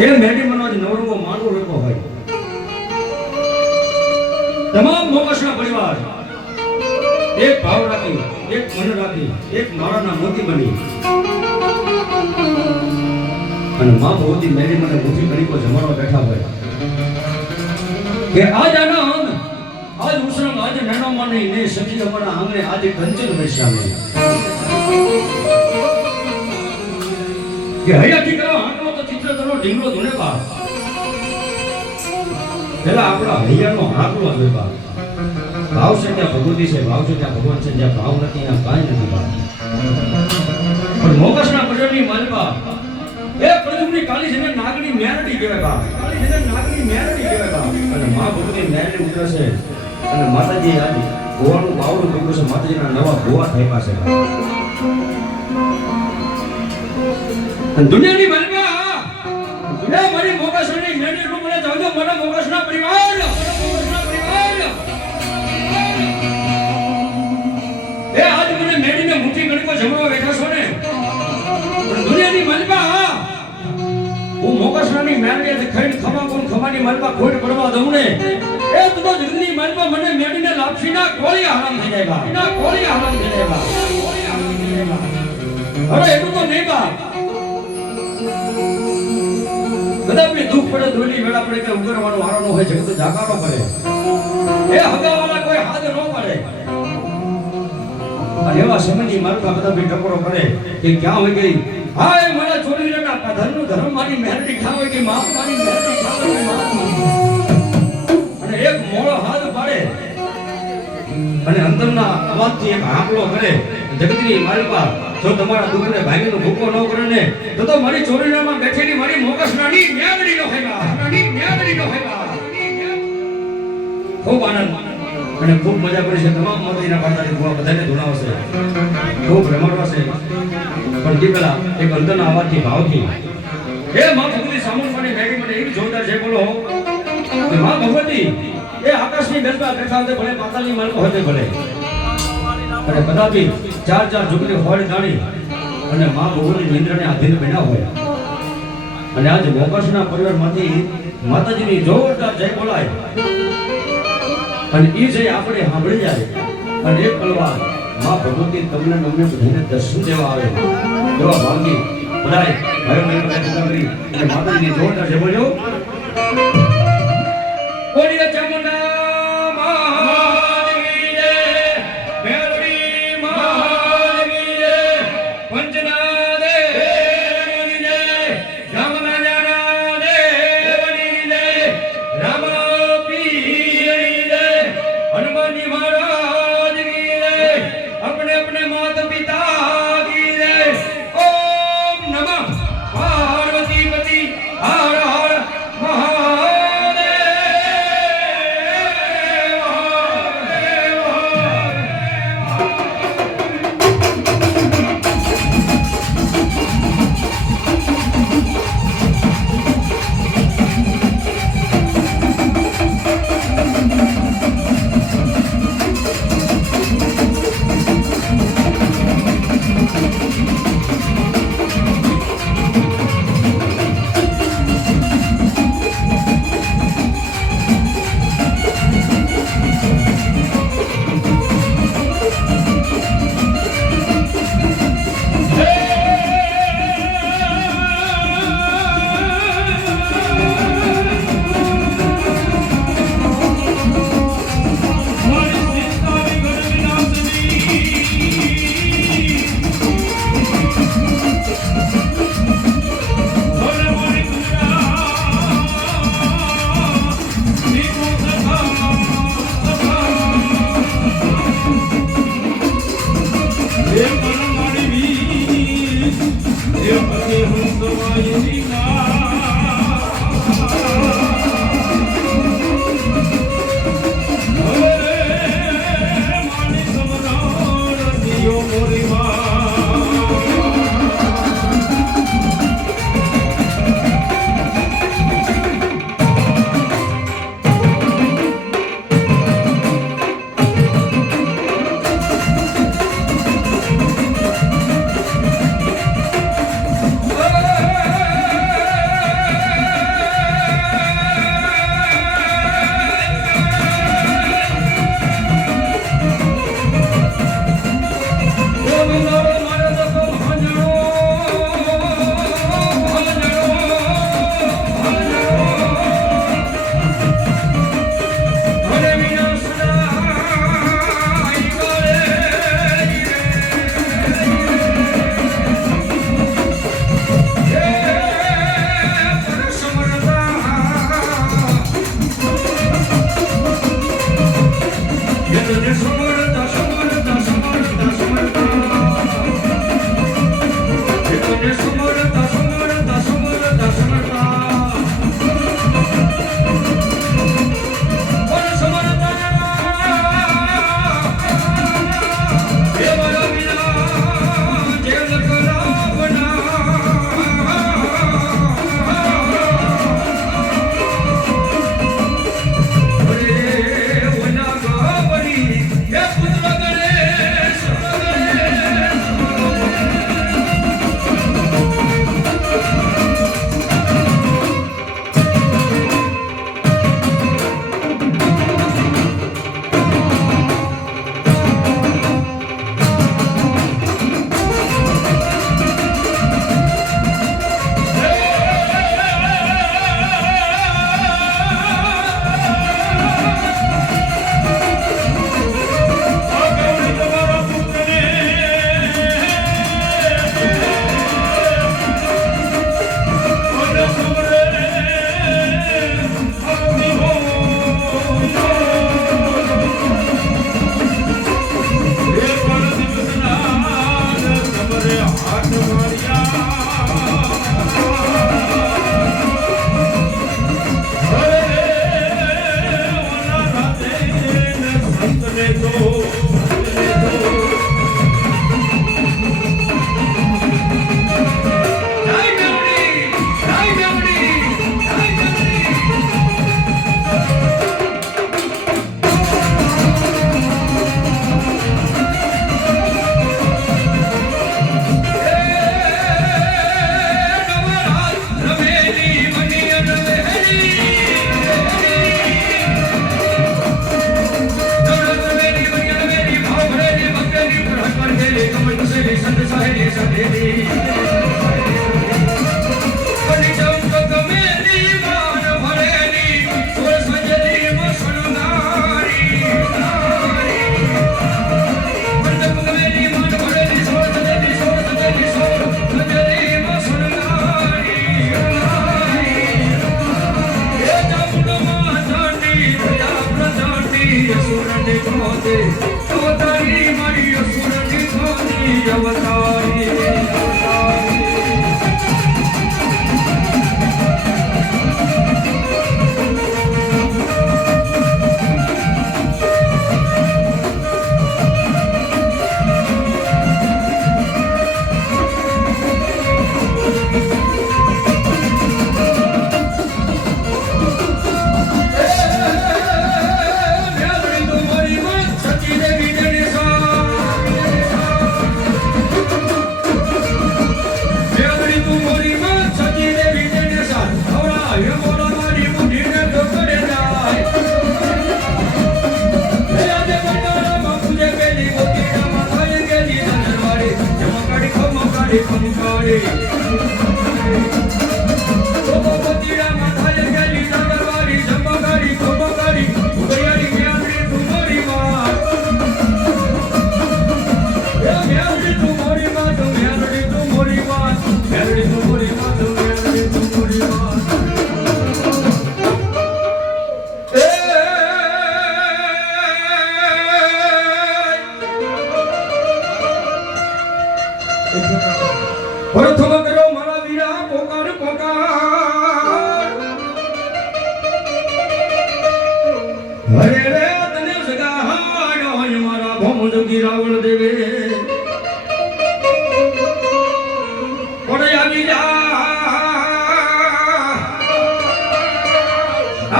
એ મેડીમાંનો જ નવરંગો માંડવો વેકો હોય. તમામ મોગસના પરિવાર એક ભાવ રાખી, એક મન રાખી, એક માળાના મોતી બની અને માં ભગવતી મેડીમાને મોટી ઘડીકો જમાડવા બેઠા હોય કે આજ આનંદ, આજ ઉસરંગ, આજ નાનો માની ને સખી અમારા આંગણે આજે કંચન બેસ્યા કે હૈયાથી કરો આટલો તો ચિત્ર કરો ઢીંગલો ધૂણે બાપ પેલા આપણા હૈયાનો આંકડો જોઈ બાપ. ભાવ છે ત્યાં ભગવતી છે, ભાવ છે ત્યાં ભગવાન છે, જ્યાં ભાવ નથી ત્યાં કાંઈ નથી બાપ. પણ મોગસના પ્રજોની માલવા એ પ્રજુની કાલી જમીન નાગની મેરડી કહેવાય બાપ. કાલી જમીન નાગની મેરડી કહેવાય બાપ. અને મા ભગવતી મેરડી ઉતરશે અને માતાજી આજ ગોવાનું બાવડું મૂક્યું છે, માતાજીના નવા ગોવા થયા છે. દુનિયાની માલવા એ મારી મોગસની મેરડી નું મને જાવજો મારા મોગસના પરિવાર એ આજ મને મેડીને મુઠ્ઠી ગણકો જમવા બેઠા છો ને. પણ દુનિયાની માલવા હું મોગસની મેરડી ખાઈને ખમા કોણ ખમાની માલવા ખોટ પડવા દઉં ને એ તો જગની માલવા મને મેડીને લાપસીના કોળી હરામ થઈ જાય બા. એના કોળી હરામ થઈ જાય બા. અરે એટલું તો નહીં બા. કદાપી દુઃખ પડે, દોલી વેળા પડે કે ઉગરવાનો વારો ન હોય, જગત જાગાનો પડે એ હગાવાળા કોઈ હાથ ન પડે. અને એવા સમયની મારફા કદાપી ટકોરો પડે કે ક્યાં હોય ગઈ હાય મારા ચોરી લેના ધર્મનું ધર્મ મારી મહેરડી ક્યાં હોય ગઈ માફ મારી મહેરડી ક્યાં હોય માફ. અને એક મોળો હાથ પાડે અને અંતરના અવાજથી એક આંકડો કરે જગતની માલપા જો તમારા દુઃખને ભાગીનો ભૂકો ન કરે ને તો મારી ચોરીનામાં બેઠેલી મારી મોગસનાની મેરડી નો હોય નાની મેરડી નો હોય. ખૂબ આનંદ અને ખૂબ મજા કરી છે. તમામ મોતીના પાતાની ગોવા બધાને ધૂણાવશે, ખૂબ રમાડવાશે. પણ તે પેલા એક અંતરના અવાજથી ભાવથી એ માં ભગવતી સામુંડવાની મેગી મને એવી જોરદાર છે બોલો કે માં ભગવતી એ આકાશની બેસવા બેઠા હોય ભલે પાતાળની માલકો હોય ભલે અને કદાપી ચાર ઝુકલી હોડ ગાણી અને માં ભગવતી નિંદ્રને આધીન બન્યા હોય અને આજ મોગસના પરિવારમાંથી માતાજીની જોરદાર જય બોલાય અને એ જય આપણે સાંભળી જાય અને એક પલવાર માં ભગવતી તમને અમને બધાને દર્શન દેવા આવે એવા ભાવથી બધાય ભાઈ બહેનો એકતા કરી અને માતાજીની જોરદાર જય બોલ્યો બોલીએ ચામુંડા अपने अपने माता पिता की जय। ओम नमः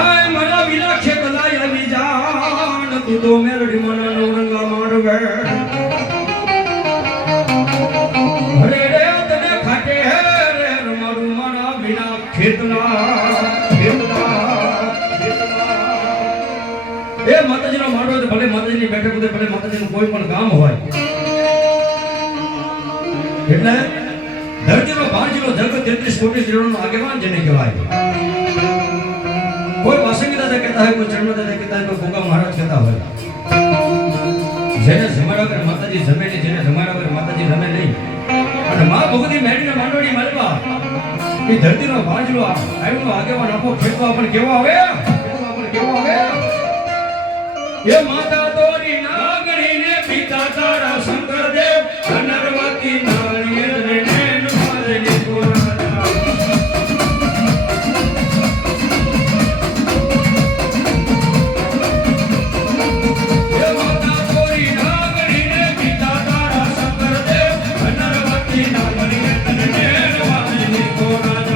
આય મારા વિના ખેતલાય આવી જાન તું તો મેલડી મના નોરંગા મારવે અરે રે તને ખાટે હે રે મારું મારા વિના ખેતલા એ માતાજીનો માંડવો તો ભલે માતાજીની બેઠક ઉદે ભલે માતાજીનું કોઈ પણ કામ હોય એટલે ધરતીનો ભાંજનો જગ 33 કોટી જીવનનો આગેવાન જેને કહેવાય કોઈ વાસંગી દાદા કહેતા હોય કોઈ ચરણો દાદા કહેતા હોય કોઈ ગોગા મહારાજ કહેતા હોય જેને જમાડા વગર માતાજી જમે નહીં જેને જમાડા વગર માતાજી રમે નહીં અને મા ભગવતી મેડીને માંડવડી માલવા એ ધરતીનો ભાંજનો આયુનો આગેવાન આપો ખેતવા પણ કેવો આવે ये माता तोरी नागणी ने पिता तारा शंकर देव अनरवती नारियल ने नैन मारने को राजा ये माता तोरी नागणी ने पिता तारा शंकर देव अनरवती नारियल ने नैन मारने को राजा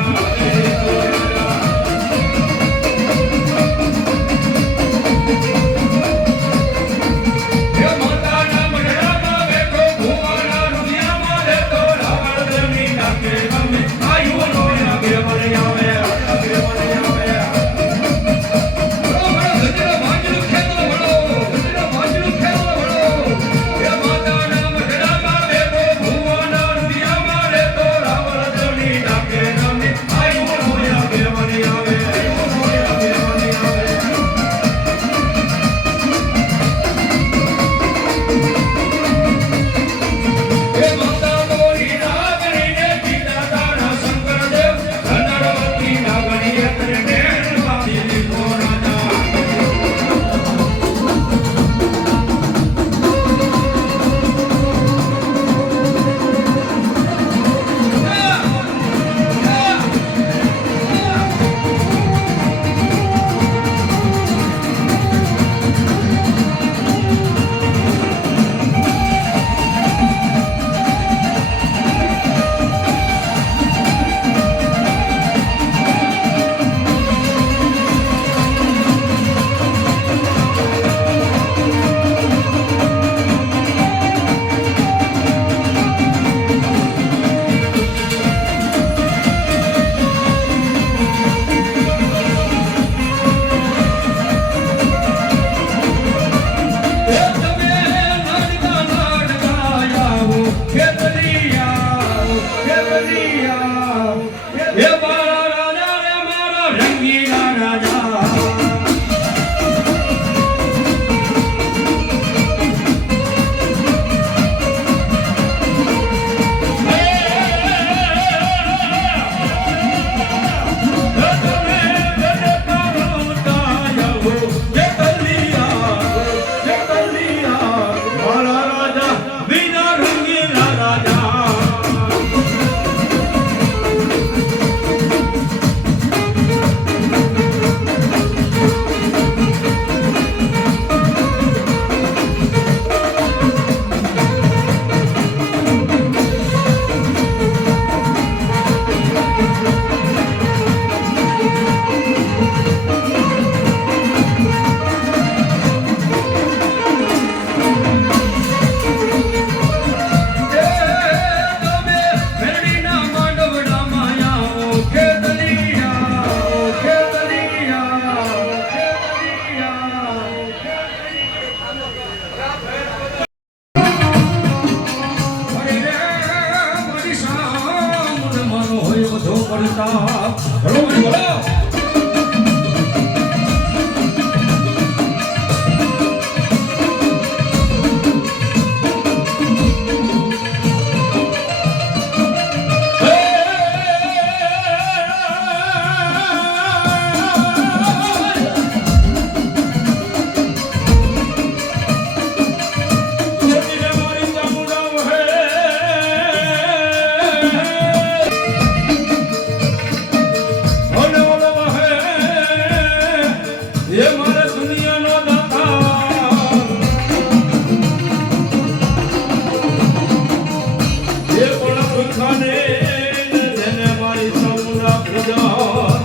પૂજા પૂજા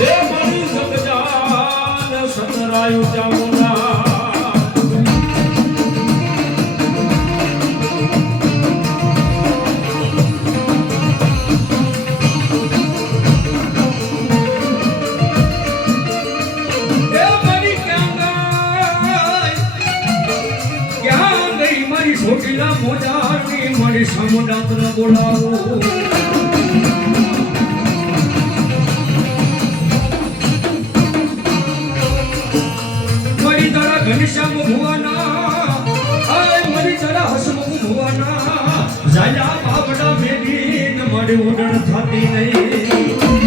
એ મારી જગજાન સતરાયુ ચામુંડા છોટીલા મોજાની મારી સામુંડાતન બોલાવો મારી તારા ઘનશ્યામ ભુવાના મારી તારા હસમુખ ભુવાના જાજા બાવડા મેલી મારી ઉડણ થતી નહીં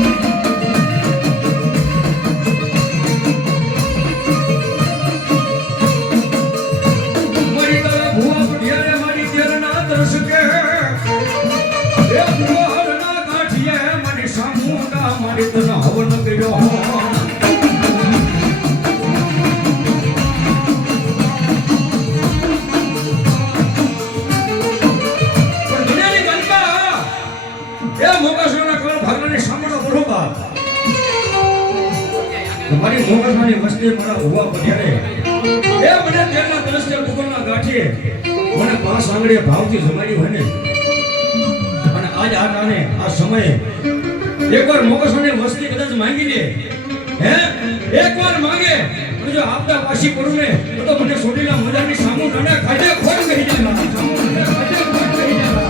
હવન કર્યો મારી મોગસમાની વસ્તી મારા હોવા પઠ્યારે એ મને તેના દ્રશ્ય કુકરના ગાંઠીએ મને 5 આંગળીએ ભાવથી જમાડી હોય ને અને આજ આ કારણે આ સમયે એકવાર મોગસમાની વસ્તી કદાચ માંગી લે હે એકવાર માંગે અને જો આપતા પાછી કરું ને તો મને છોડીલા મજાની સામુંડાને ખાડે ખોડ કરી જાય સામુંડાને ખાડે ખોડ કરી જાય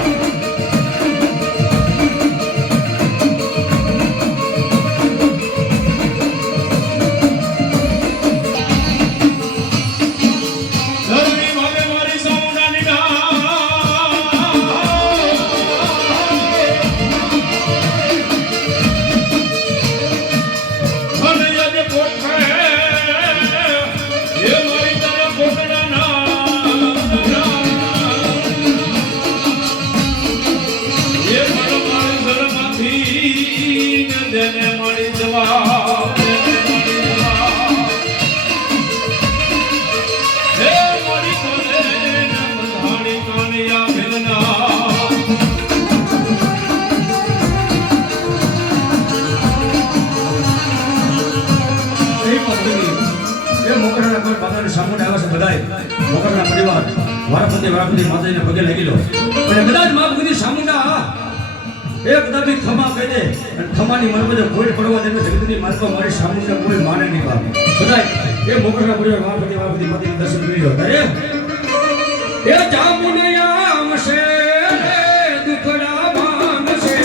વારાપતિ માતાજીને પગે લાગી લો અને કદાચ માફ કરી સામુંડા એ કદાચ ખમા કહી દે અને ખમાની મન પર કોઈ પડવા દે જગતની માર્ગમાં મારી સામુંડા કોઈ માને નહીં બાપ કદાચ એ મોકરના પરિવાર વારાપતિ માતાજીને દર્શન કરી લો અરે એ જામુનિયા આમશે દુખડા માંગશે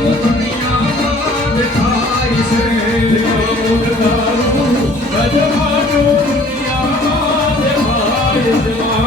દુનિયામાં દેખાય છે અજમાનું દુનિયામાં દેખાય છે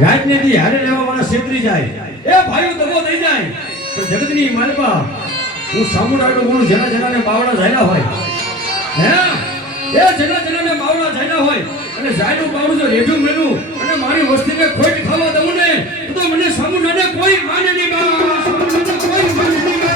રાતને દી હારે લેવા વાળા છેતરી જાય એ ભાઈઓ દગો થઈ જાય પણ જગતની માલપા હું સામુડાડો હું જેના જેનાને બાવડા જાયલા હોય હે એ જેના જેનાને બાવડા જાયલા હોય અને જાયનું બાવડું જો રેઢું મેલું અને મારી વસ્તીને ખોટ ખાવા દઉં ને તો મને સામુડાને કોઈ માને નહીં બા સામુડાને કોઈ માને નહીં બા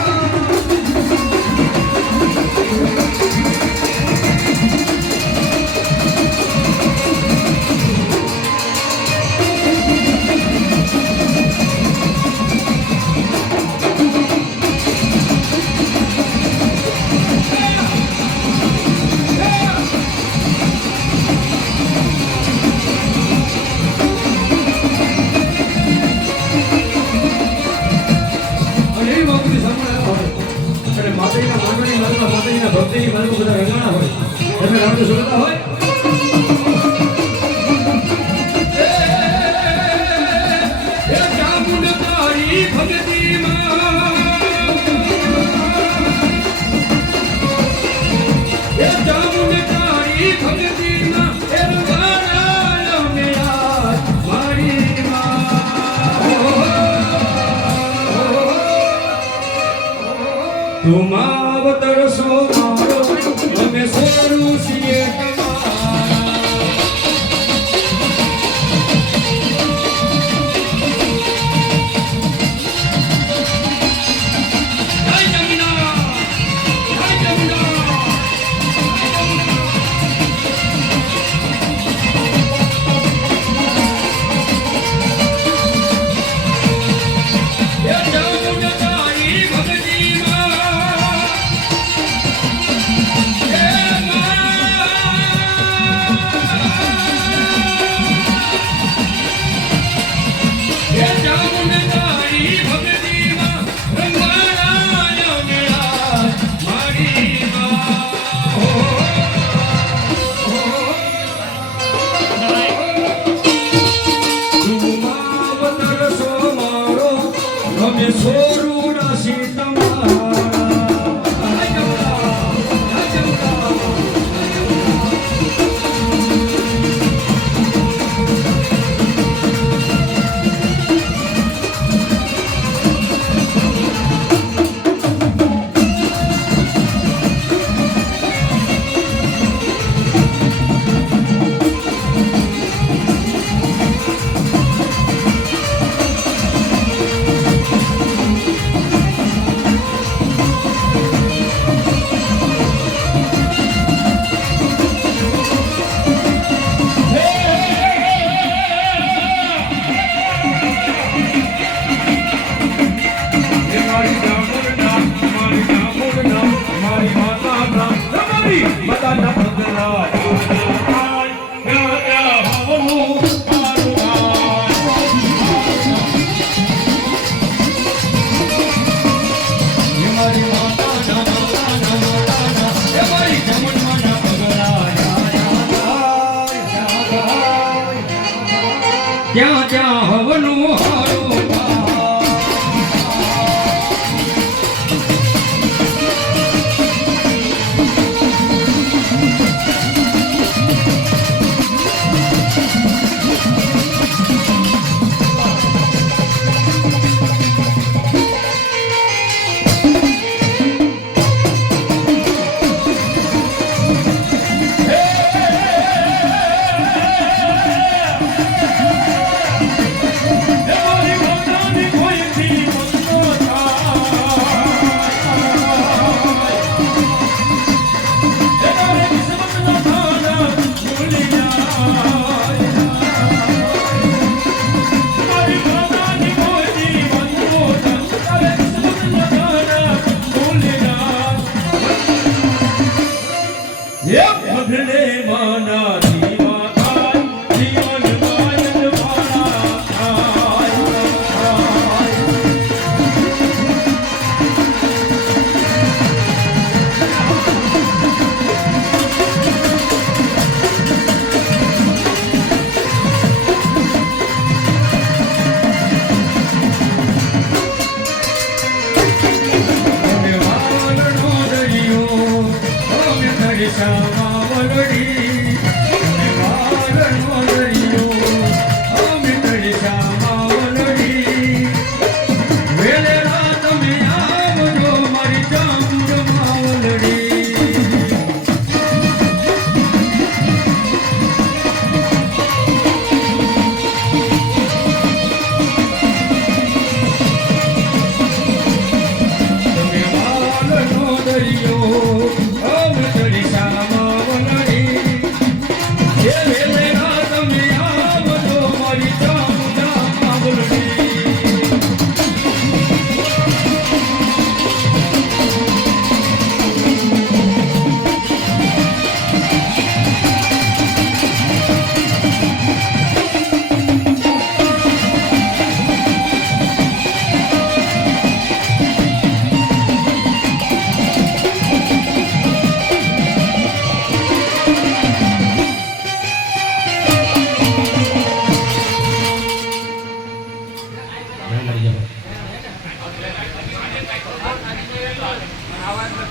ભક્તિની માર્ગો બધા રંગાણા હોય તમે રાવણ સુરતા હોય એ ચામુંડ તારી ભક્તિમાં એ ચામુંડ તારી ભક્તિમાં એ રંગાણા મેરા મારી માં તુમ અવતરસો મારો અમે સોરું છીએ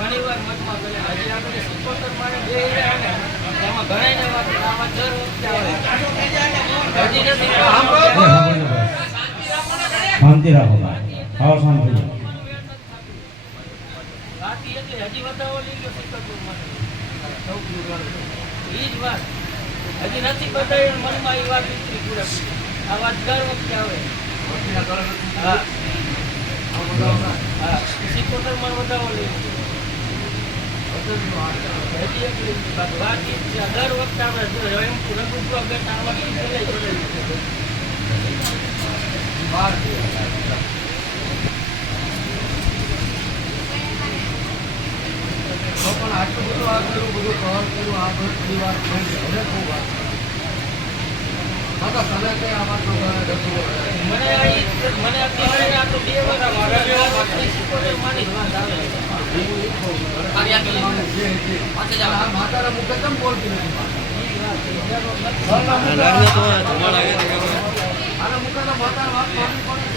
ઘણીવાર મનમાં બોલે હજી આપણે સિકોતર મારે બે રહ્યા ને એમાં ઘણાયને વાત આવા દર વખતે આવે હજી નથી શાંતિ રાખો આવો શાંતિ રાતી એટલે હજી વધાવો લઈ લો સિકોતર મારે ઈ જ વાત હજી નથી બધાય મનમાં એ વાત ઉતરી પૂરેપૂરી આ વાત દર વખતે આવે હા હા સિકોતર માં વધાવો લઈ બાકી દર વખતે આપણે એમ રઘુપુરા બેટ આ વખતે ચલે જોડે પણ આટલું બધું આગળ બધું કવર કર્યું આ બધું પરિવાર હવે ખૂબ વાત હા તને કઈ આ વાતનો મને અત્યારે આ તો 2 વાર માની વાત આવે માતારા મુખે કેમ બોલતી નથી આના મુખાના માતા વાત માનવી પડે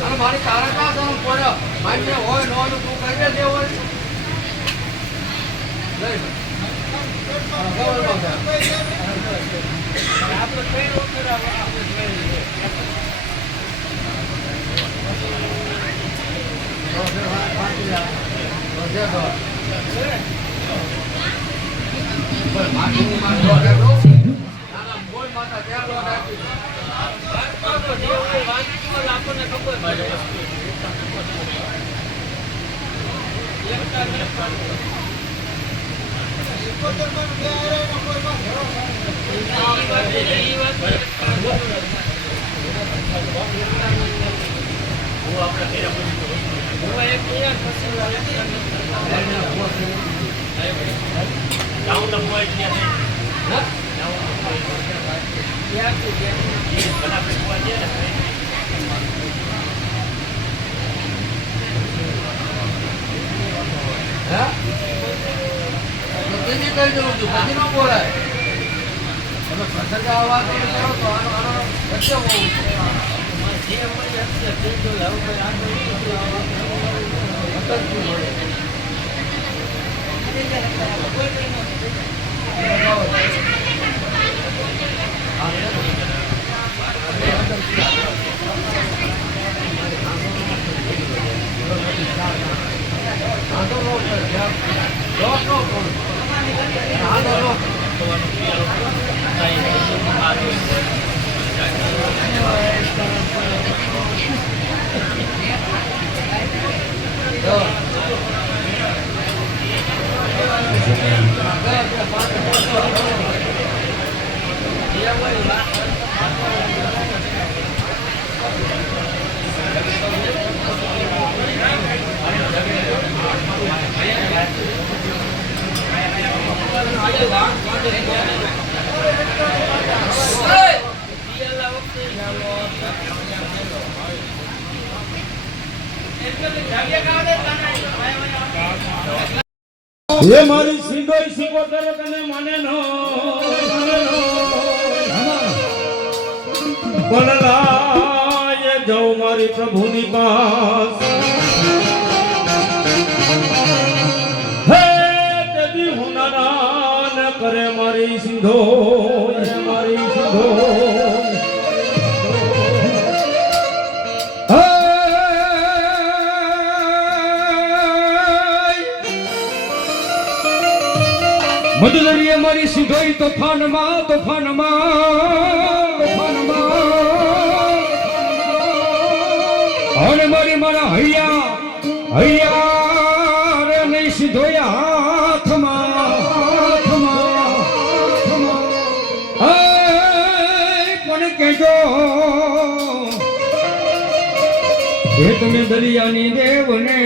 અને મારી તારા ક્યાં જવાનું પડ્યો માન્ય હોય ન હોય તું કહી દે જે હોય લઈ આપણે કઈ વખત આપણને ખબર પડે કહી દઉં છું પછી ન બોલાય તમે પ્રસંગ આ વાત કરો તો આનો વચ્ચે હોવું એ મારી સિંગોઈ સિકોતર તને માને નો બોલલાય જાઉં મારી પ્રભુની પાસ હે દેવી હોનારા ન કરે મારી સિંધોઈ મારી સિંધોઈ મધુદરીએ મારી સિંધોઈ તોફાનમાં અને મારી મારા હૈયા રે નહીં સિંધોયા હાથમાં પણ કેજો એ તમે દરિયાની દેવને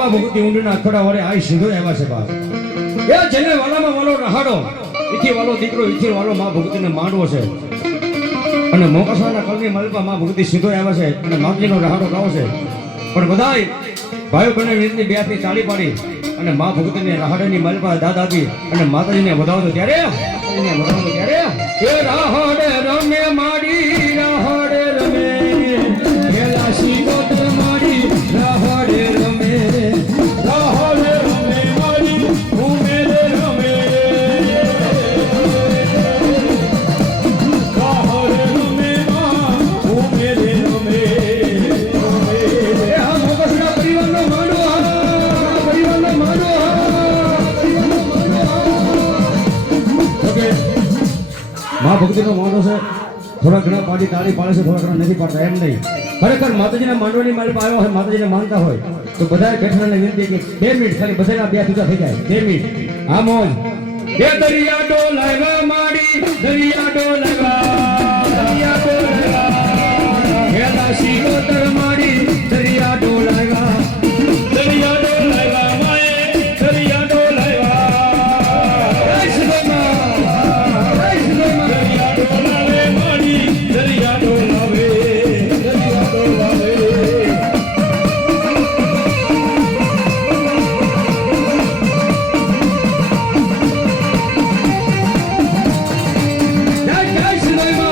માં ભગવતી ઊંડના અખડા વાળે આઈ સીધો એવા છે બાપ એ જેને વાલામાં વાલો રહાડો ઈથી વાલો દીકરો ઈથી વાલો માં ભગવતીને માંડવો છે અને મોકસાના કલની મલપા માં ભગવતી સીધો આવ્યા છે અને માગલીનો રહાડો ગાવ છે પણ બધાય ભાઈ બહેનો વિનંતી બે હાથની તાળી પાડી અને મા ભગવતીને રાહડની માલપા દાદ આપી અને માતાજીને વધાવતો ત્યારે એ રાહડ રમે માડી રાહડ રમે પેલા શીકોતર માડી રાહડ રમે રાહડ રમે માડી ઉમેર રમે રાહડ રમે માં ઉમેર રમે આ મોગસના પરિવારનો માનો પરિવારનો માનો મા ભક્તિનો માનો છે થોડા ઘણા પાડી તાળી પાડે છે થોડા ઘણા નથી પાડતા એમ નહીં ખરેખર માતાજીના માંડવાની મારી પાસે આવ્યો હોય માતાજીને માનતા હોય તો બધા બેઠાને વિનંતી કે 2 મિનિટ ખાલી બધાના બે જુદા થઈ જાય 2 મિનિટ આ મોજ એ દરિયા ડોલાવા માડી દરિયા ડોલાવા હેલા શીકોતર માડી દરિયા ડોલાવા દરિયા ડોલાવા માએ દરિયા ડોલાવા જય શ્રી દરિયા ડોલાવે માડી દરિયા ડોલાવે દરિયા ડોલાવે જય શ્રી જય શ્રી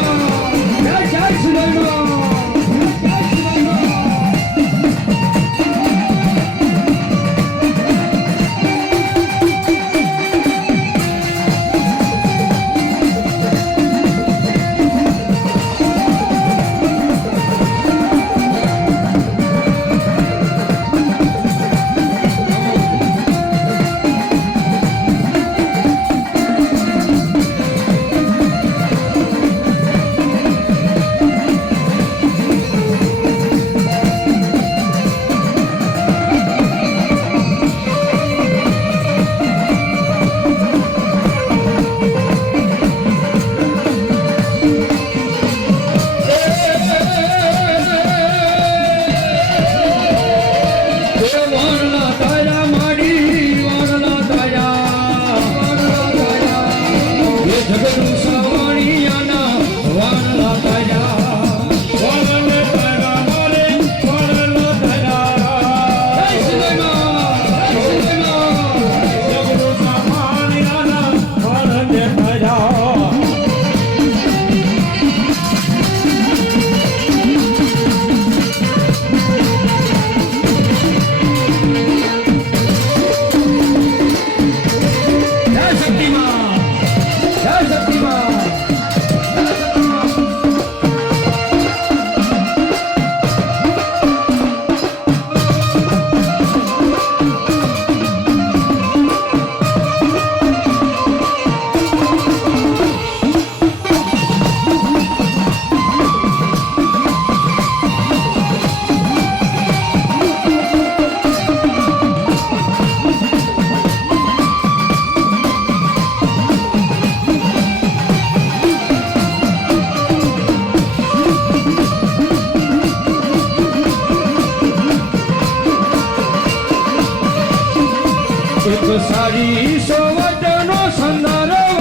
એક સારી સોવટનો સંદર્ભ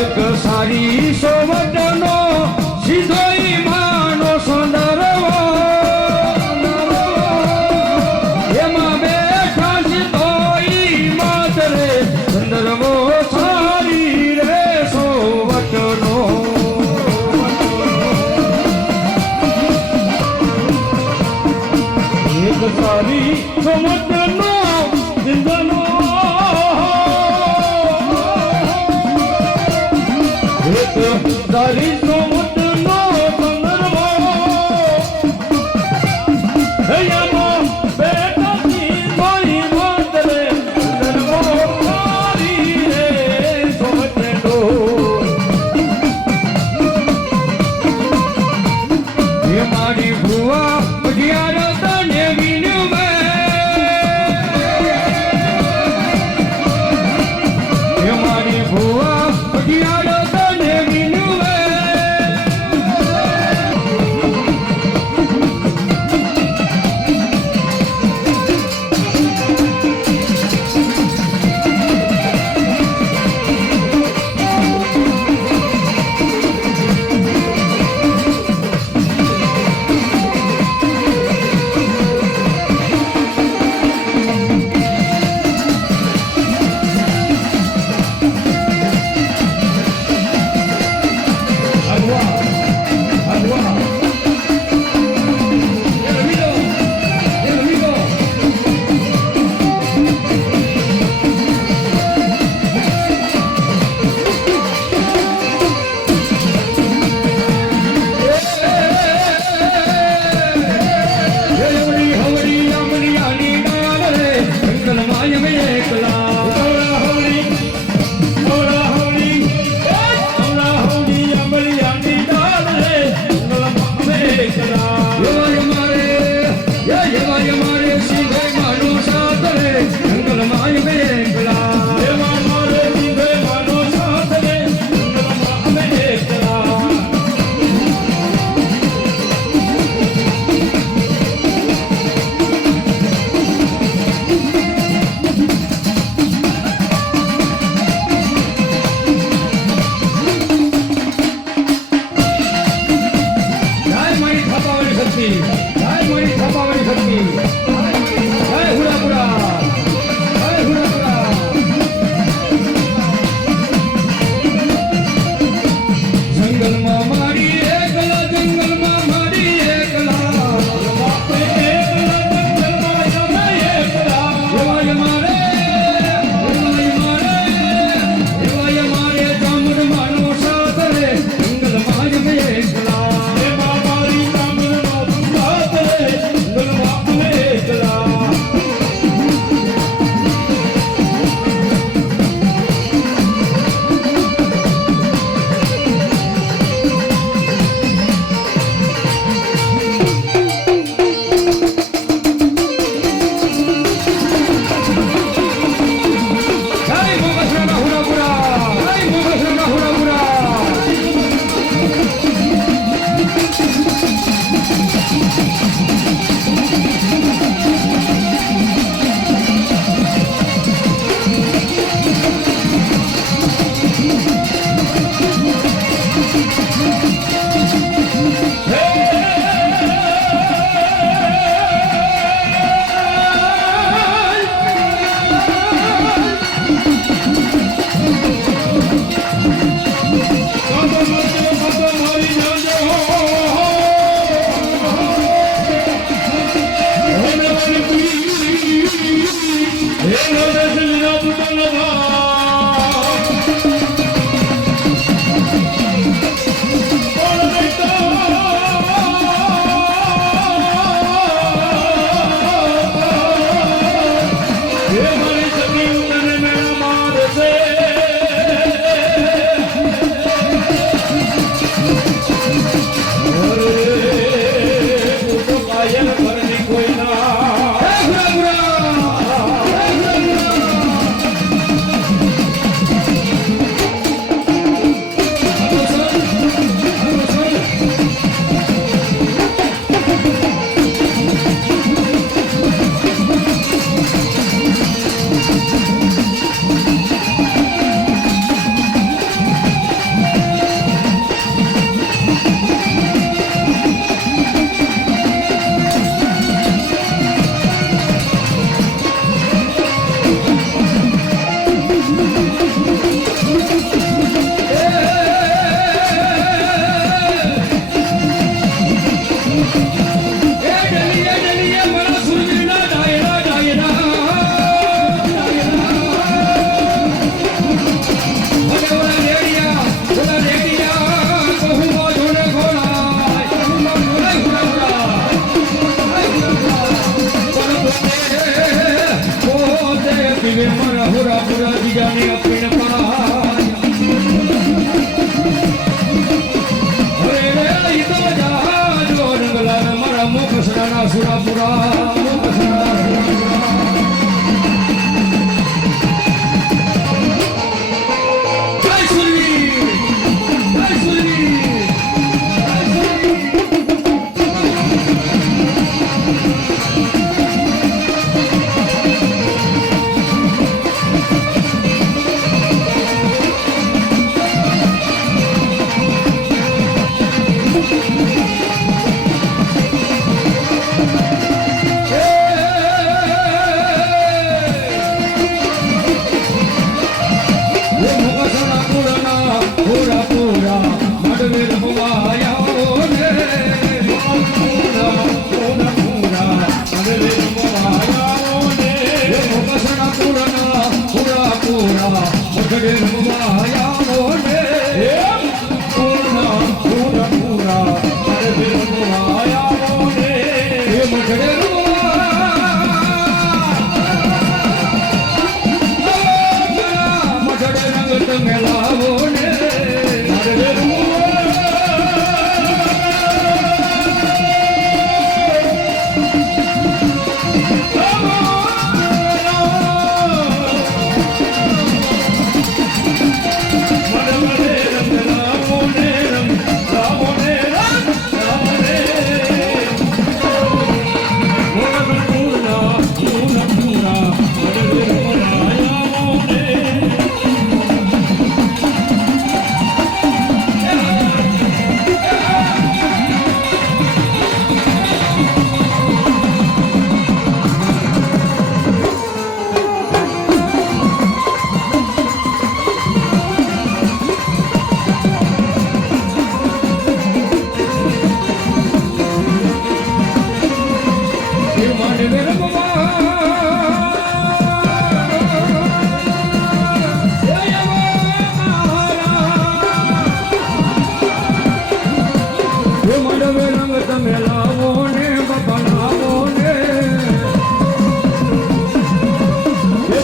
એક સારી સોવટનો સીધો ઈમાનો સંદર્ભ એમાં બેઠા સીધો ઈમાત રે સંદર્ભો સારી રે સોવટનો એક સારી સમજનો જિંદનો એક સારી સમજનો સંદર્ભ હૈયામાં બેઠા મારી માતરે સંદર્ભો સારી રે સમજનો એ મારી ભુવા અગિયાર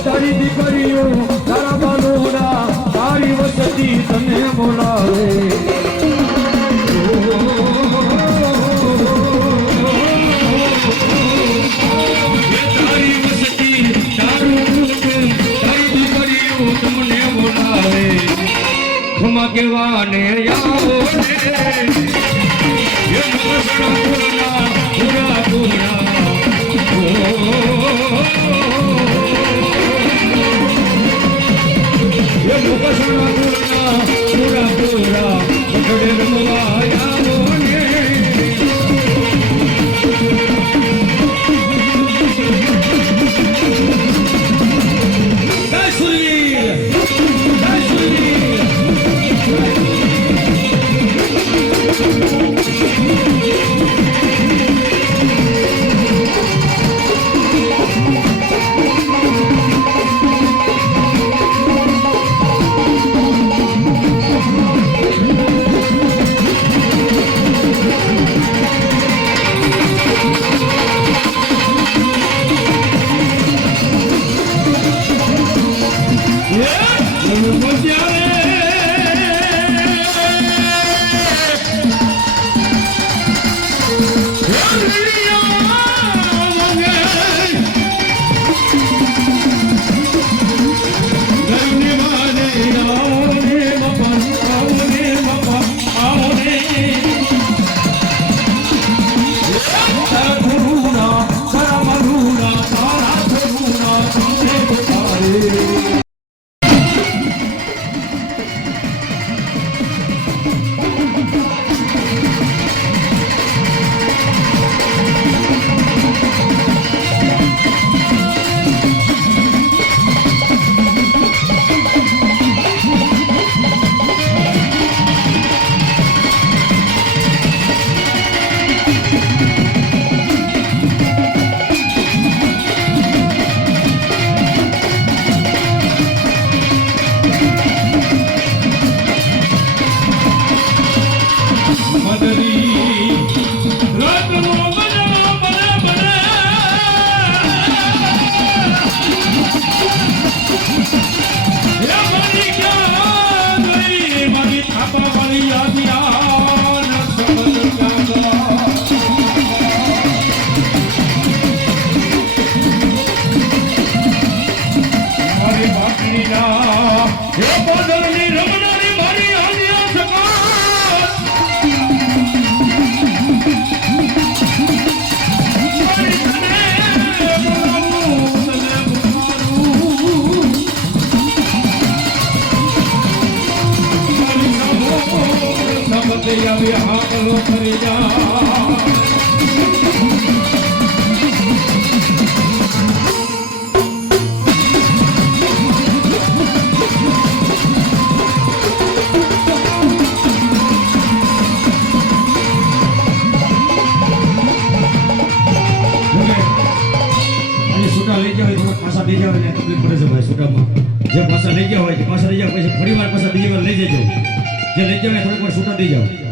તારી દીકરીઓ તારા બાલોડા તારી વસતી તને બોલાવે તારી વસતી તારું તારી દીકરીઓ તમને બોલાવે ખમા કેવાને આવો ને એ મસણા પૂરા પૂરા ये लोग सुना पूरा पूरा કરી જા લઈ ગયા હોય થોડા પાછા લઈ જાવ ને તકલીફ પડે છે ભાઈ છૂટામાં જે પાછા લઈ ગયા હોય તે પાછા લઈ જાવ પછી ફરી વાર પાછા બીજી વાર લઈ જજો જે લઈ જાવ ને થોડીક વાર છૂટા દઈ જાવ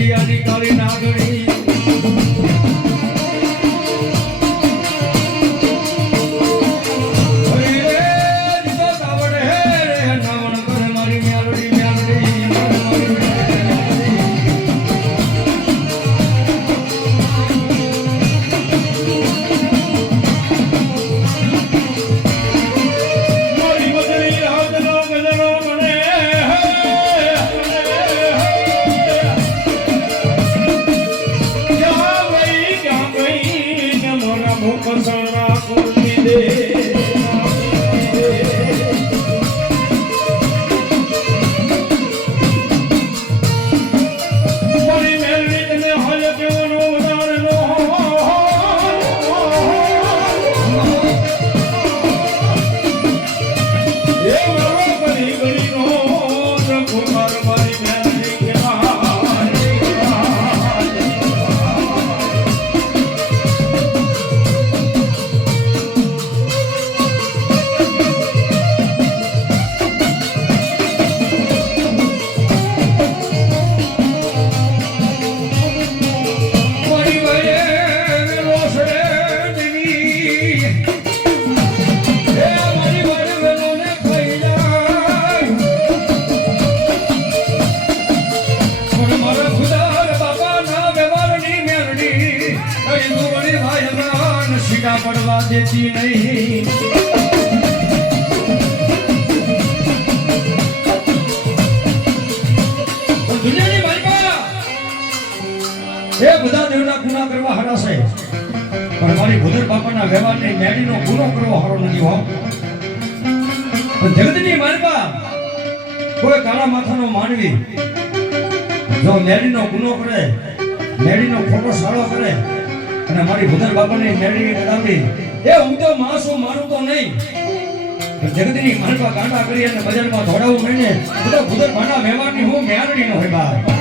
દુનિયાની કાળી નાગણી પડવા દેતી નહીં દુનિયાની માલિકા એ બધા દેવના ગુના કરવા હારા છે પણ મારી ભૂદર બાપાના વ્યવહારની મેડીનો ગુનો કરવો હારો નથી હો પણ જગતની માલિકા કોઈ કાળા માથાનો માનવી જો મેડીનો ગુનો કરે મેડીનો ખોટો સાળો કરે અને મારી ભૂદર બાપાની મેળવી કરાવી એ હું તો માણસો મારું તો નહીં જગતની માલપા કાંડા કરી અને બજારમાં દોડાવું નહીં ને બધા ભૂદર ભાના વ્યવહારની હું મેળવી નો હોય બા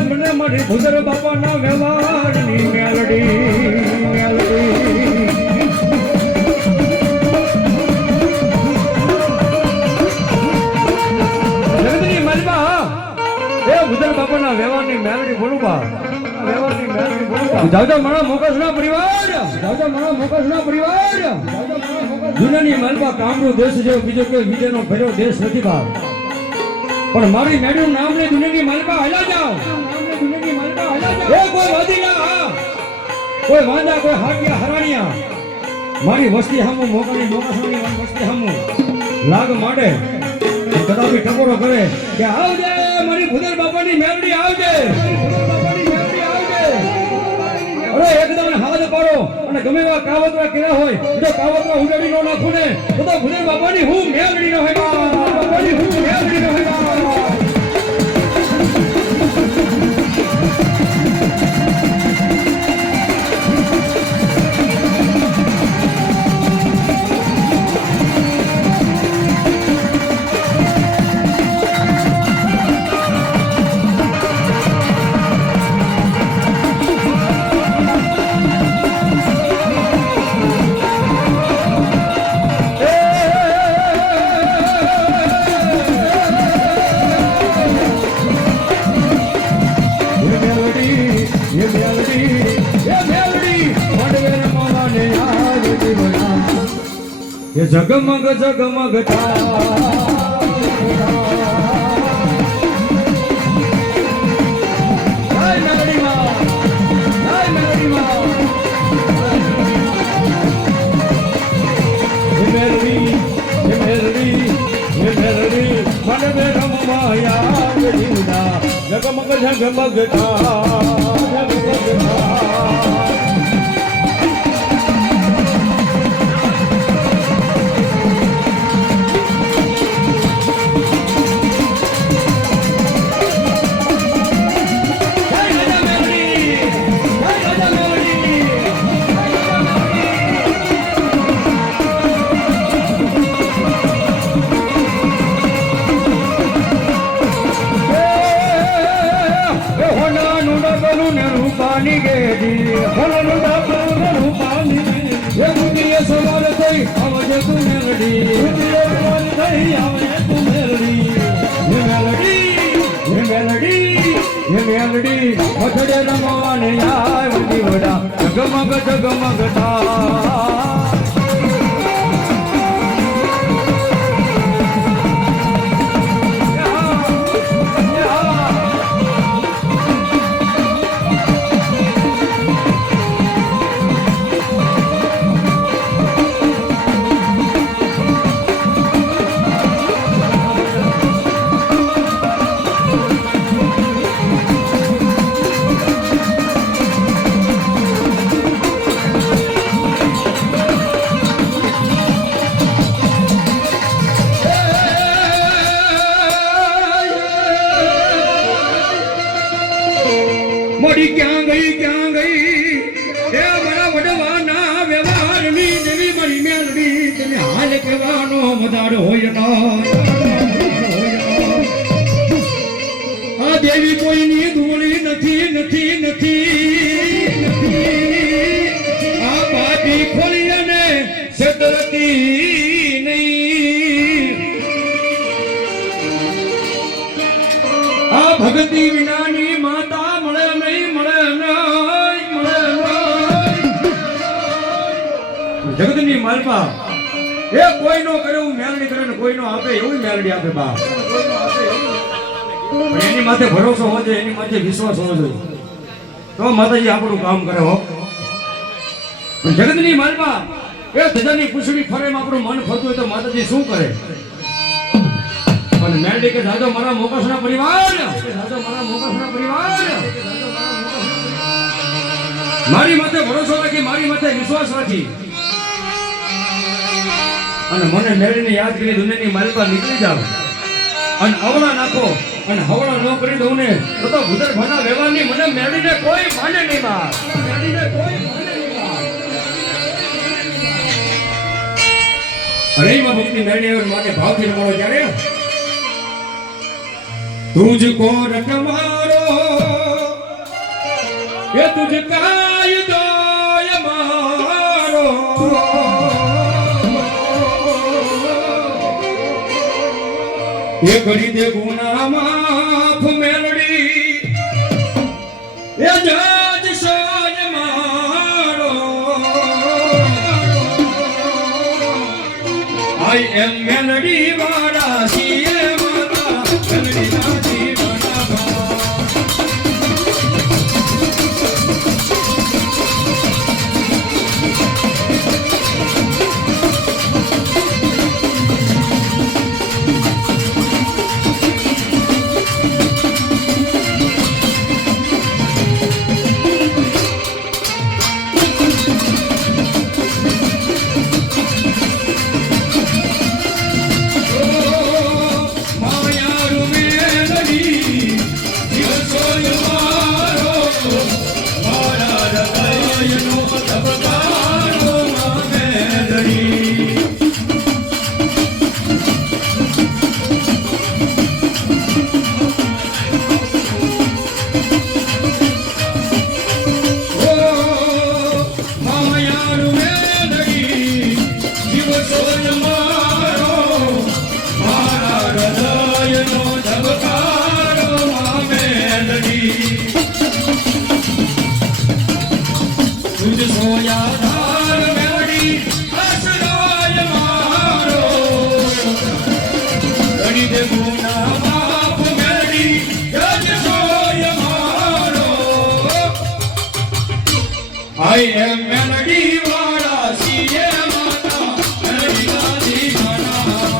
મને મારી ભૂદર બાપાના વ્યવહારની મેલડી જગતની મલબા એ ભૂદર બાપાના વ્યવહારની મેલડી બોલું બા વ્યવહારની મેલડી બોલું બા જાવજા મારા મોકસના પરિવાર દુનિયાની મલબા કામરૂ દેશ જેવો બીજો કોઈ વિજયનો ભર્યો દેશ નથી બા પણ મારી મેડમ નામ ને દુનિયાની માલપા હલા જાઓ એ કોઈ વધી ના કોઈ વાંદા કોઈ હાટિયા હરાણિયા મારી વસ્તી હામુ મોકલી મોકસવાની વસ્તી હામુ લાગ માંડે કદાપી ટકોરો કરે કે આવજે મારી ભૂદર બાપાની મેલડી આવજે અરે એકદમ હાથ પાડો અને ગમે એવા કાવતરા કર્યા હોય જો કાવતરા ઉડાડી નો નાખું ને તો ભૂદર બાપાની હું મેલડી નો હોય બાપાની હું મેલડી નો હોય એ જગમગ જગમગ થાય જગમગ જગમગ રૂપાની ગેડી હલનું ડાબલું રૂપાની એ બુદ્ધિએ સવાર થઈ આવજે તું મેલડી બુદ્ધિએ સવાર થઈ આવજે તું મેલડી હે મેલડી મથડે રમવાને આવડી વડા જગમગ જગમગ થાય મોડી ક્યાં ગઈ એ મારા વડવાના વ્યવહારની દેવી મારી મેલડી તને હાલ કહેવાનો મદાર હોય ના આ દેવી કોઈની ધૂળી નથી આ પાટી ખોલી અને સદરતી નહીં આ ભગતી વિનાની માતા જગતની માલપા એ કોઈનો કરે હું મેલડી કરે ને કોઈનો આપે એવું મેલડી આપે બા પણ એની માથે ભરોસો હોવો જોઈએ એની માથે વિશ્વાસ હોવો જોઈએ તો માતાજી આપણું કામ કરે હો પણ જગતની માલપા એ ધજાની પૂછડી ફરે આપણું મન ફરતું હોય તો માતાજી શું કરે અને મેલડી કે દાદો મારા મોકસના પરિવાર મારી માથે ભરોસો રાખી મારી માથે વિશ્વાસ રાખી અને મને મેળીને યાદ કરી દુનિયાની માલપા નીકળી જાવ અને અવળા નાખો અને હવળા ન કરી દઉં ને તો ભૂદર ભના વ્યવહારની મને મેળીને કોઈ માને નહીં બા મેળીને કોઈ માને નહીં બા અરે માં ભક્તિ મેળી આવે માને ભાવથી મળો ત્યારે तुझको रखवारो ये तुझका दो मारो ये करी दे गुना माफ मेलड़ी ये जाज सोज मारो आई एम मेलड़ी वाला सीए माता मेलड़ी ना આઈ એમ મેલડી વાળા સીએ માતા મેલડી ગાદી માના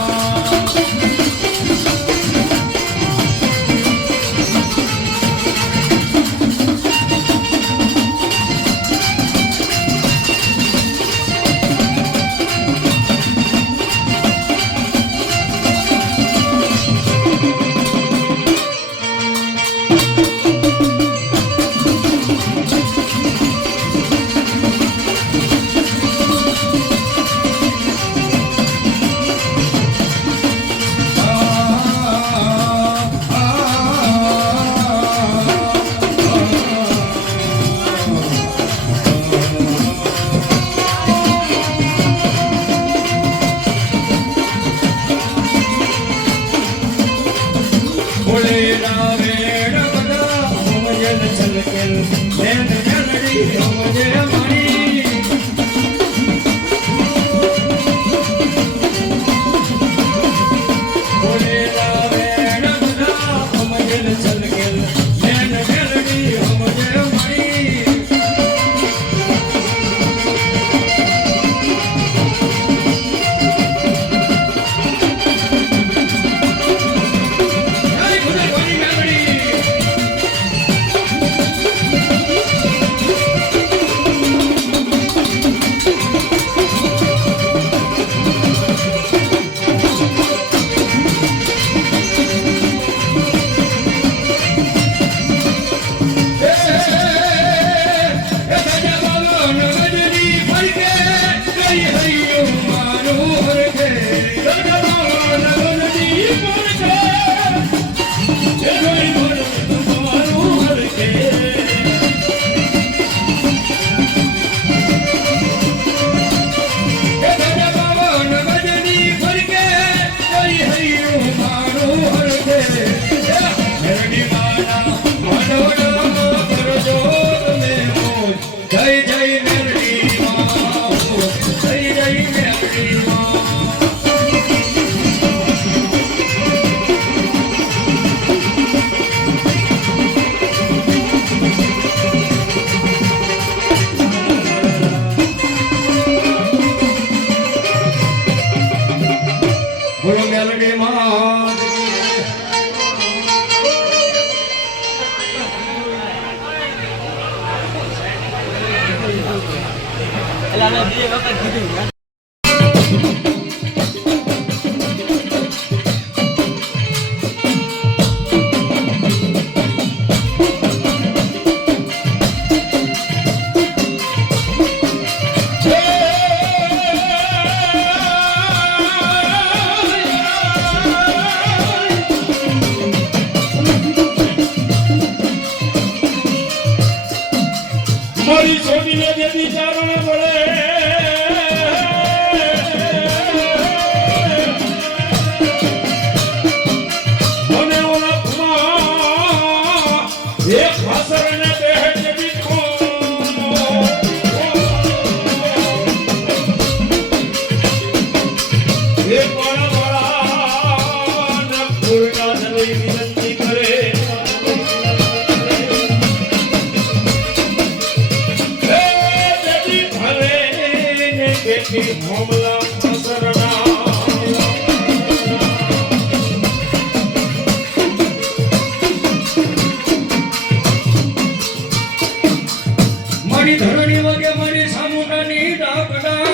એટલે અમે બે વખત કીધું મારી છોડીને દેવી ચારણ મળે મને ઓળખમાં એક વાસરને દેહ જેવી એ બળા નકુરના ધરી વિનંતી કરે કે મોમલા અસરના મારી ધરણી વગે મારી સામુંડાની ડાકડા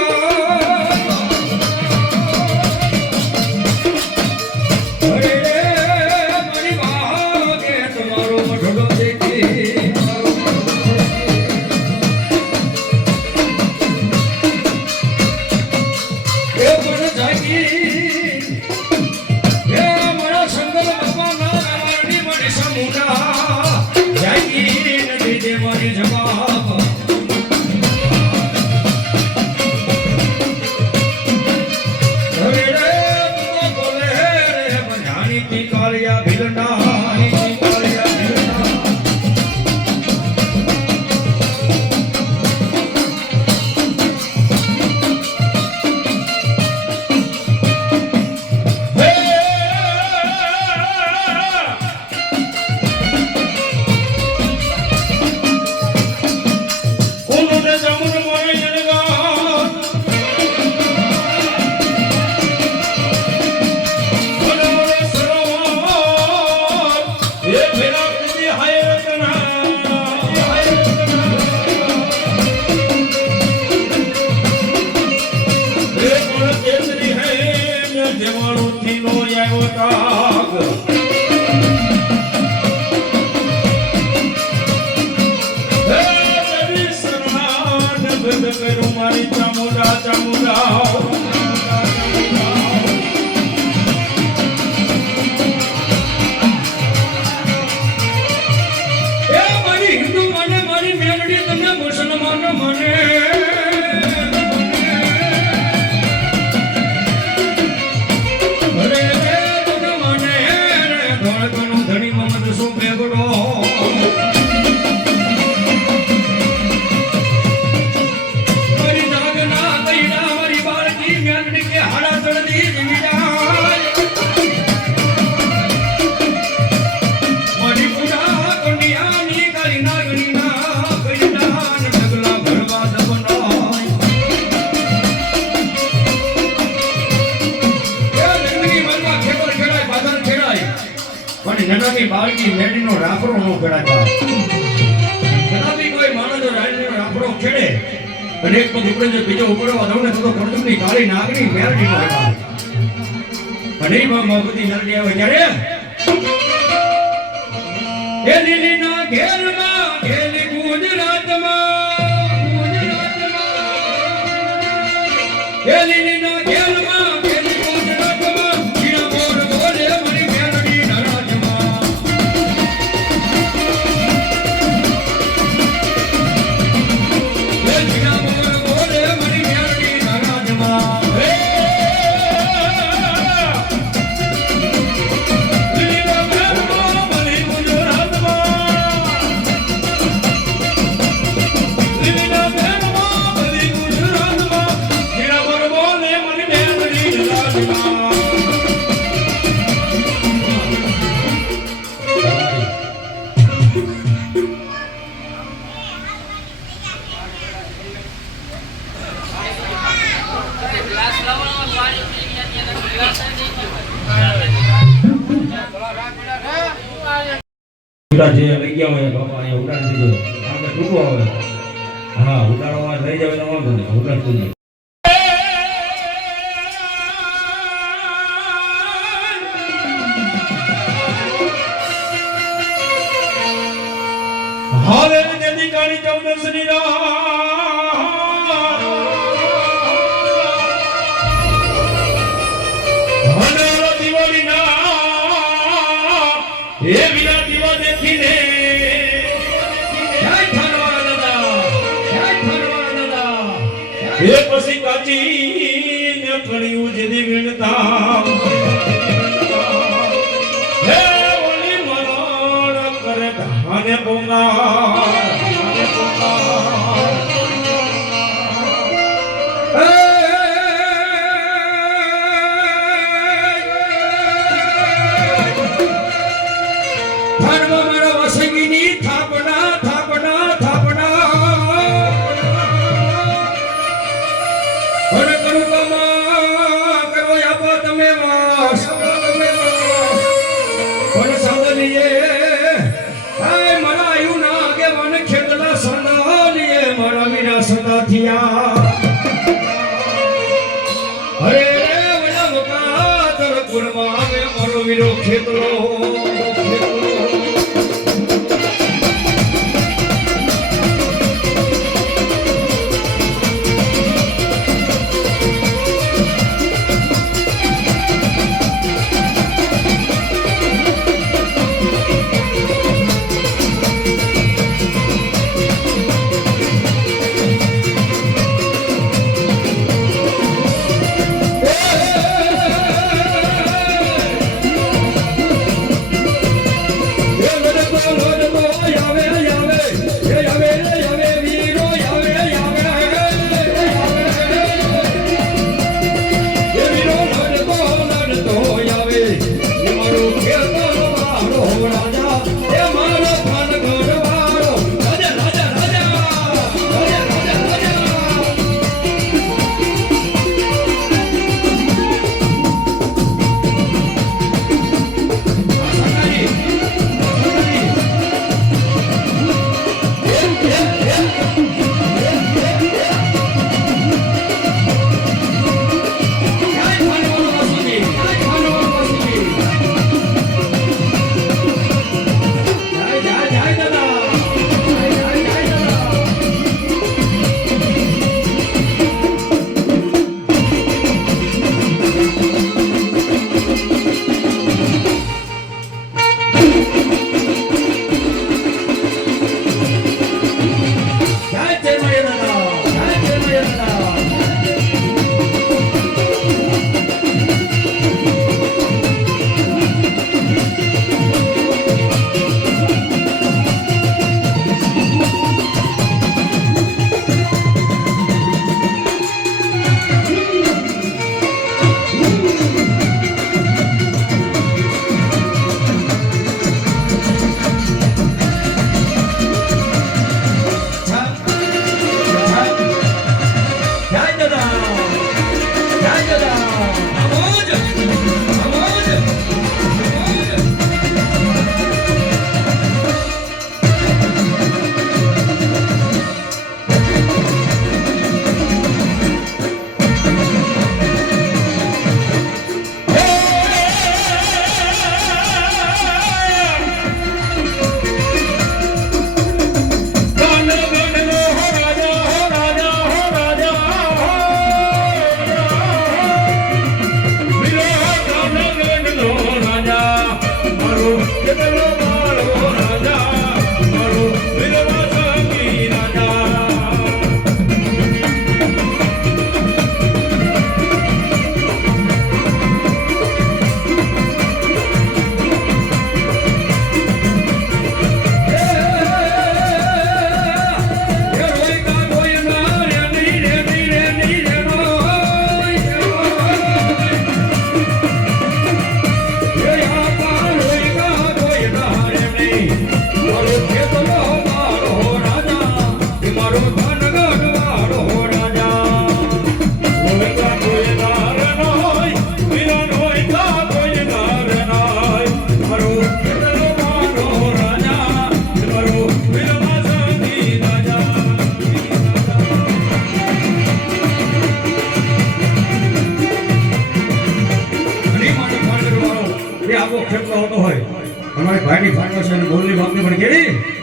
અરે મારી વાગે તમારો મઢડો દેખી એ આવ્યો તાગ હે દેવી શરણાન બંધ કરું મારી ચામુંડા ચામુંડા નનાની બાળકી મેડીનો રાફડો નો ખેડાતા કદાપી કોઈ માણસ રાણીનો રાફડો ખેડે અને એક પગ ઉપડે જો બીજો ઉપડવા દઉં ને તો પડદુની કાળી નાગની મેરડી નો હતા અને માં બધી નરડી આવે ત્યારે એ લીલીના ઘેરમાં ઘેલી ગુજરાતમાં એ લીલીના ઘેરમાં ઘેલી ગુજરાતમાં જીણા મોર બોલે મારી મેરડી ગ્લાસ લાવવાનો પાણી પી ગયા ત્યાં ગ્લાસ નહીં ઉડા જે લઈ ગયા હોય બાપા અહીંયા ઉડાડી દીધો આપણે ટૂંકો આવે હા ઉડાડવા લઈ જાવ તો વાંધો નહીં ઉડાડતું નહીં હાલે નદી કાળી 14 ની રાત હનારા દિવાળી ના એ વિના દીવા દેખીને જય ઠાણવાળા દાદા જય ઠાણવાળા દાદા એ પછી કાચી ને ઘણી ઉજળી વીણતા હે ઓલી મનોર કરે ધાને પોંગા અરે વડા મકા તર ગુણમાં આવે મારો વીરો ખેતલો આખો ખેતલો હોતો હોય તમારે ભાઈની ફાટવા છે અને બોલની વાતને પણ કેવી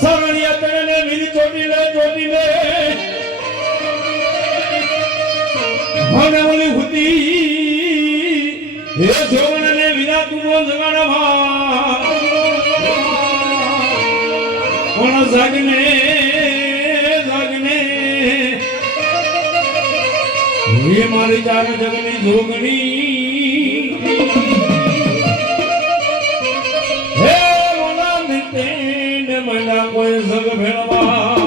સાવણિયા તને મિલી ચોટી લે મને ઓલી હુતી હે જોવણને વિના તું બોલ જગાડવા કોણ જાગને હે મારી ચાર જગની જોગણી હે મોલા નિતેન મના કોઈ જગ ભેળવા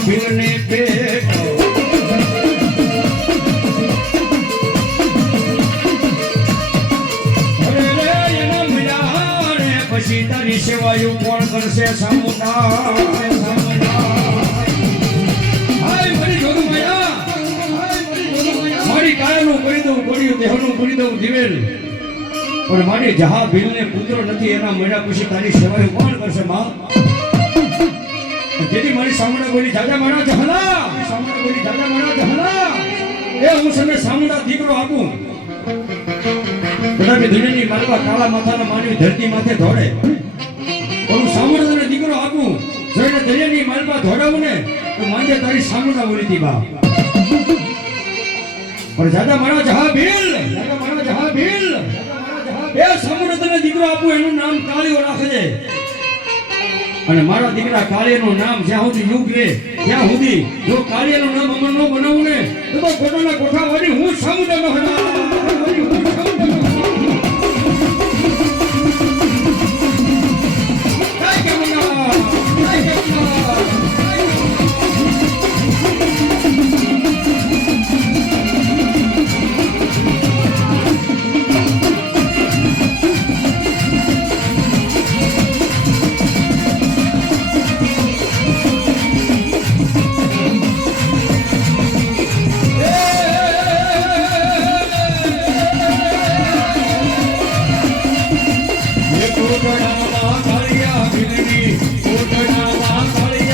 ભીલને પેટ પછી તારી સેવાયું કોણ કરશે સામુના મારી જોગમાયા મારી કાયાનું કરી દઉં ગોળ્યું દેહનું કરી દઉં દિવેલ પણ મારી જહા ભીલને પુત્ર નથી એના મળ્યા પછી તારી સેવાયું કોણ કરશે માં જેથી મારી સામુના બોલી જાજા મારા જહલા સામુના બોલી જાજા મારા જહલા એ હું સને સામુના દીકરો આપું બધા દુનિયાની માલવા કાળા માથાના માનવી ધરતી માથે દોડે હું સામુના દીકરો આપું જોઈને દરિયાની માલવા દોડાવું ને તો માંગે તારી સામુના બોલી દી બા પણ જાજા મારા જહા ભીલ એ સામુના તને દીકરો આપું એનું નામ કાળીઓ રાખજે અને મારા દીકરા કાળિયાનું નામ જ્યાં સુધી યુગ રે ત્યાં સુધી જો કાળિયાનું નામ અમર ન બનાવું ને તો પોતાના કોઠા વાળી હું સામુદાનો હડા કોટડામાં કાળિયા ભીલની કોટડામાં કાળિયા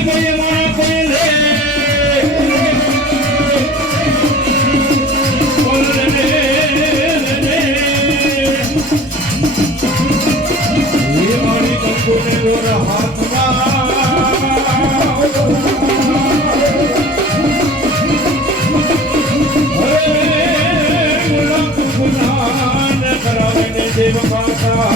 ભાઈ મારા પહેલે મારી કંકુને ગોરા હાથમાં કરાવીને દેવ માતા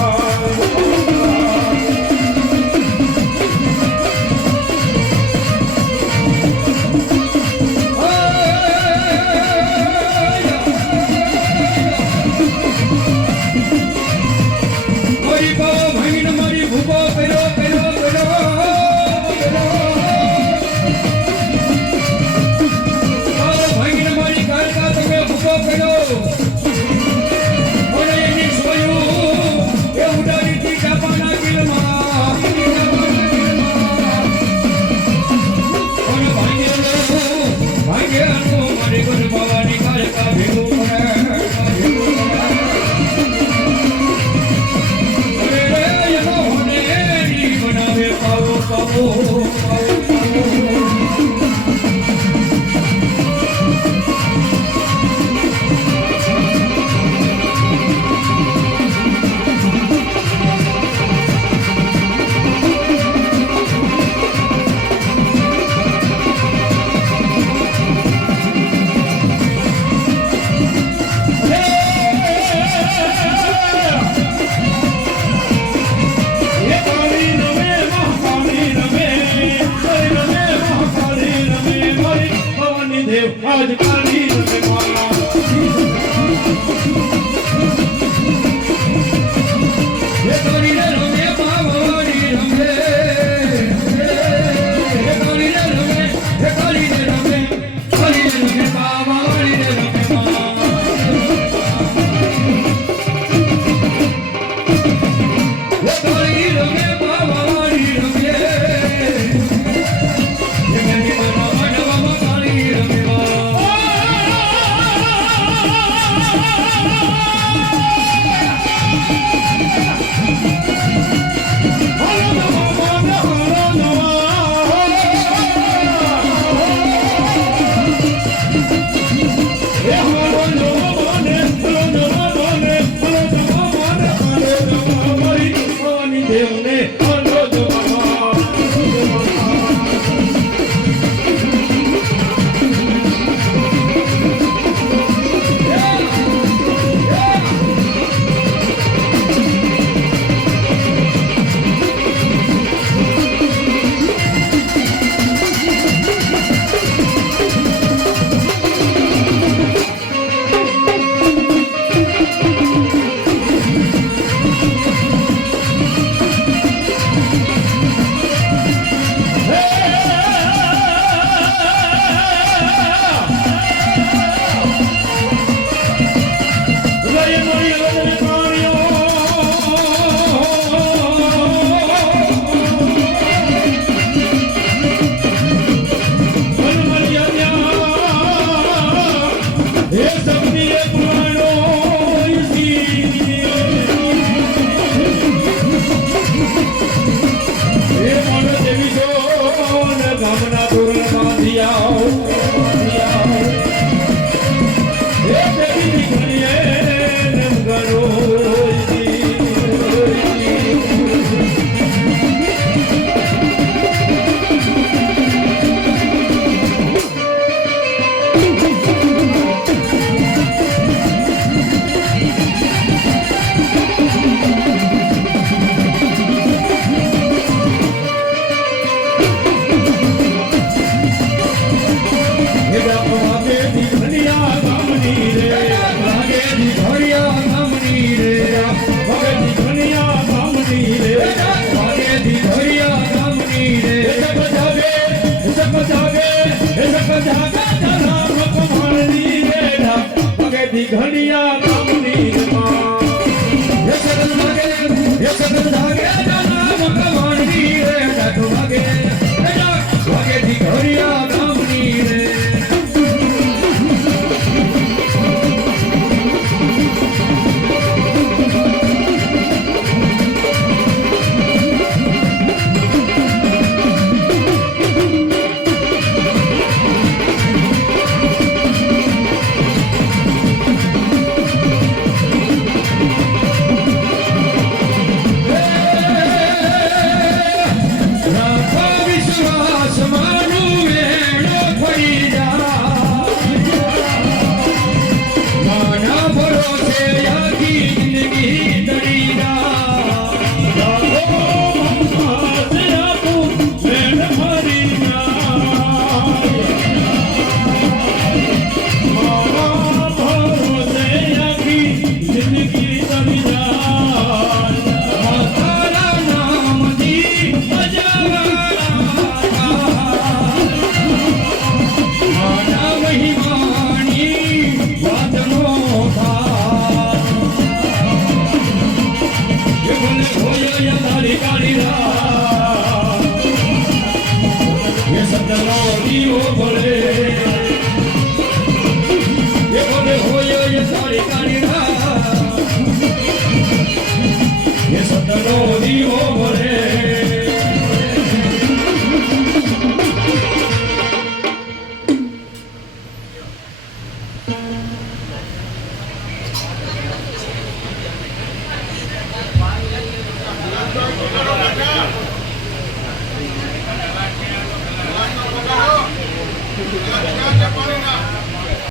આજ કાલી રમે મારા હે તારી રે રમે બાવાની રમે હે તારી રે રમે હે તારી રે રમે બાવાની રે રમે હે તારી રમે બાવાની રમે ઘડિયા કામની રે સગન ભાગે નામ કમાણી રે ડાઢો ભાગે ભાગે ઘડિયા કામની રે દીવો ભળે એ ભલે હોય એ સારી કાળી એ સતનો દીવો ભળે પાણી